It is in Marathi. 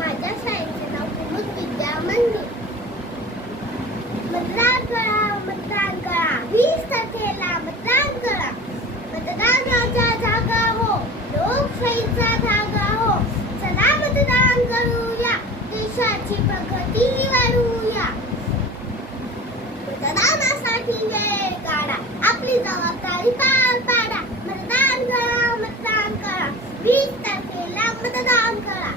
माझ्या शाळेचे नाव कुमुद विद्या मंदिर. मतदान करा, मतदान करा, 20 तारखेला मतदान करा. मतदानाचा जागा हो, लोकशाहीचा धागा हो. चला मतदान करूया, देशाची प्रगती वाढवूया. मतदानासाठी वेळ काढा, आपली जबाबदारी पार पाडा. मतदान करा, मतदान करा, 20 तारखेला मतदान करा.